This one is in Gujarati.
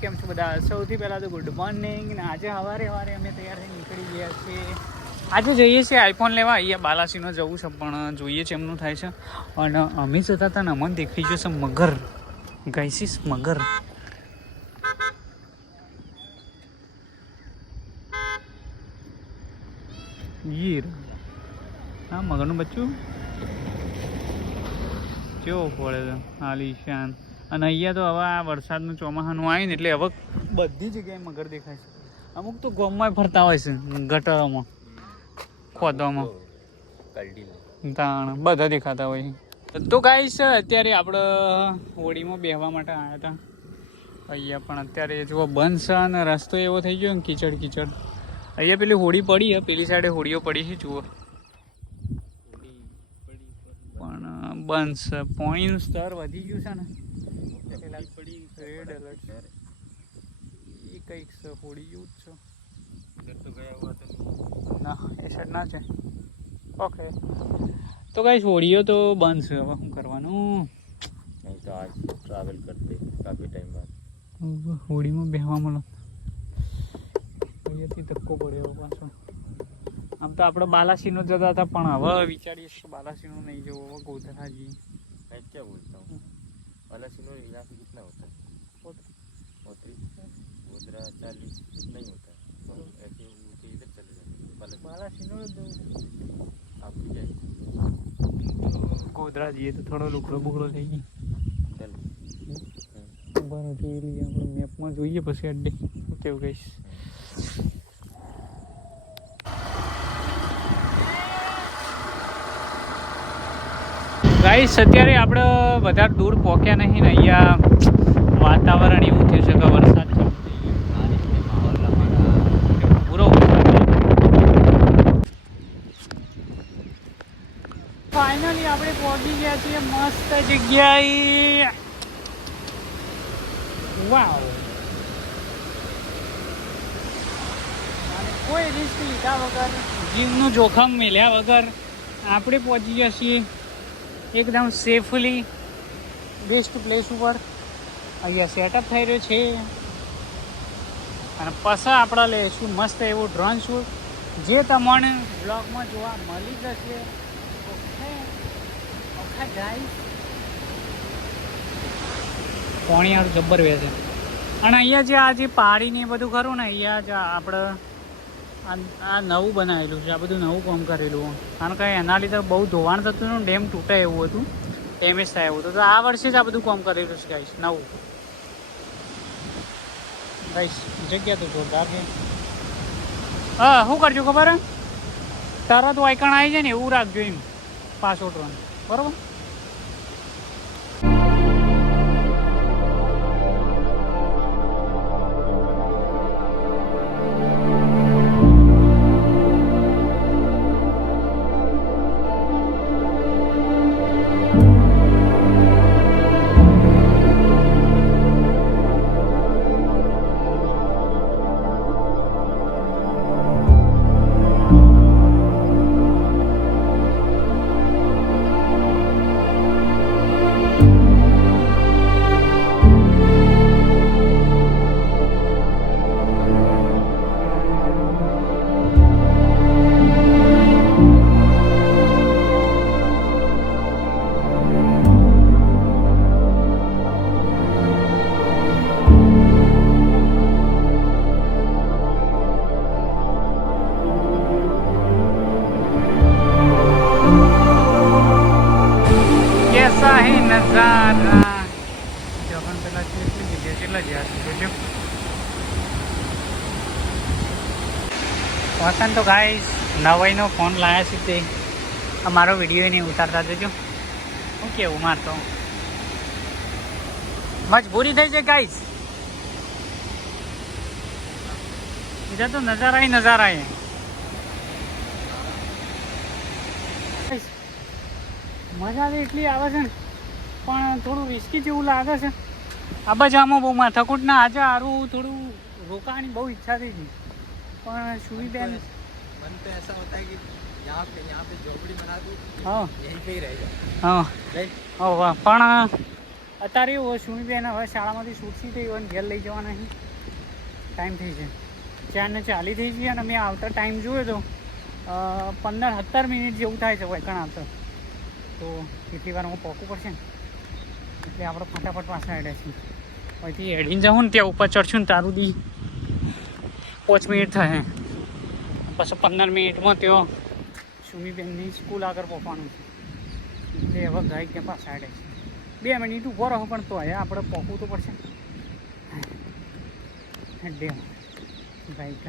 કેમ છો બધા? સૌથી પહેલાં તો ગુડ મોર્નિંગ ને આજે સવારે સવારે અમે તૈયાર થઈ નીકળી ગયા છીએ. આજે જઈએ છીએ આઈફોન લેવા. અહીંયા બાલાસીનો જવું છે, પણ જોઈએ છે એમનું થાય છે. અને અમે જતા હતા ને, અમને દેખાઈ જશે મગર. ગાઈસીસ મગર. ગીર હા, મગરનું બચ્ચું? કેવો પડે છે? આલિશાન. અને અહીંયા તો હવે આ વરસાદનું ચોમાસાનું આવ્યું ને એટલે હવે બધી જગ્યાએ મગર દેખાય છે. અમુક તો ગોમમાં ફરતા હોય છે, ગટરોમાં ખોદવામાં તાણ, બધા દેખાતા હોય તો કાંઈ છે અત્યારે આપણે હોળીમાં બેહવા માટે આવ્યા હતા. અહીંયા પણ અત્યારે જુઓ, બંધ છે અને રસ્તો એવો થઈ ગયો ને, કીચડ કીચડ. અહીંયા પેલી હોળી પડી છે, પેલી સાઈડે હોળીઓ પડી છે, જુઓ. પણ બંધ પાણીનું સ્તર વધી ગયું છે ને. એ કંઈક હોળી યુ જ છે ના એ ના છે. ઓકે તો કઈ હોળીઓ તો બંધ છે હવે શું કરવાનું? નહીં તો આજ ટ્રાવેલ કરતી કાફી ટાઈમ બાદ. હોળીમાં બેહવા મળો. અહીંયાથી ધક્કો પડ્યો પાછો. આમ તો આપણે બાલાસીનો જતા હતા પણ હવે વિચારીએ બાલાસીનો નહીં જવું હવે ગોધરાજી. કેવું वाला सिनोर यहाँ से कितना होता है पैंतीस गोदरा चालीस इतना ही होता है तो ऐसे ऊँचे इधर चले जाते वाला બાલાસીનો आपको क्या है? ગોધરા જઈએ તો થોડો લુકડો બુકડો થઈ ગઈ चल બરાબર જોઈ લઈએ આપણે મેપમાં જોઈએ પછી અડ્ડે શું કેવું કહીશ ગાઈસ અત્યારે આપણે વધારે દૂર પહોંચ્યા નહીં ને, અહીંયા વાતાવરણ એવું થયું છે કે વરસાદ પૂરો ફાઇનલી આપણે પહોંચી ગયા છીએ મસ્ત જગ્યાએ. વાવ કોઈ રિસ્ક લીધા વગર, જીવનું જોખમ મેલ્યા વગર આપણે પહોંચી ગયા છીએ. એકદમ સેફલી બેસ્ટ પ્લેસ ઉપર અહીંયા સેટઅપ થઈ રહ્યો છે. અને પછી આપણે લઈશું મસ્ત એવું ડ્રોન શૂટ જે તમને બ્લોગમાં જોવા મળી જશે. ઓકે ઓકે ગાઈસ યાર જબ્બર વેસે અને અહીંયા જે આ જે પાડી ને એ બધું ખરું ને, અહીંયા જ આપણે આ- નવું બનાવેલું છે, આ બધું નવું કામ કરેલું કારણ કે એના લીધે બહુ ધોવાણ થતું હતું ડેમ તૂટે એવું હતું. ડેમેજ થાય એવું હતું. તો આ વર્ષે જ આ બધું કામ કરેલું છે ગાઈશ નવું. ગાઈશ જગ્યા તો જોરદાર હા, શું કરજો ખબર તરત વાયકણ આવી જાય ને, એવું રાખજો એમ. પાસવર્ડ બરોબર? ચાલે જ વસંત તો ગાઈસ, નવાઈનો ફોન લાવ્યા છે તે. અમારો વીડિયો નહીં ઉતારતા જોજો. શું કેવું મારતો? મજબૂરી થઈ છે ગાઈસ. બીજા તો નજારા નજારા એ મજા તો એટલી આવે છે ને, પણ થોડું રિસ્કી જેવું લાગે છે. આ આબાજામાં બહુ માથાકૂટના આજે સારું થોડું રોકાવાની બહુ ઈચ્છા થઈ હતી પણ સુવિધા મન તો એસા હોતા કે યહાં પે યહાં પે ઝોપડી બના દો હા. યહીં પે રહે. હા. હા પણ અત્યારે એવું સુનીબેન હવે શાળામાંથી છૂટતી થઈ હોય ને ઘેર લઈ જવાના નહીં ટાઈમ થઈ જાય ચાર ને ચાલી થઈ ગઈ અને મેં આવતા ટાઈમ જોયો તો પંદર સત્તર મિનિટ જેવું થાય છે કોઈ ઘણા આવતા. તો કેટલી વાર હું પહોંચવું પડશે ને? એટલે આપણે ફટાફટ પાછા હેડે છીએ. પછી હેડીને જાઉં ને ત્યાં ઉપર ચડશું ને તારું દી પાંચ મિનિટ થાય. પછી પંદર મિનિટમાં ત્યાં સુમીબેનની સ્કૂલ આગળ પહોંચવાનું છે. એટલે હવે ગાઈ ત્યાં પાછા હેડે છે. બે મિનિટ ઊભો રહો પણ તો હવે આપણે પહોંચવું તો પડશે બાઈક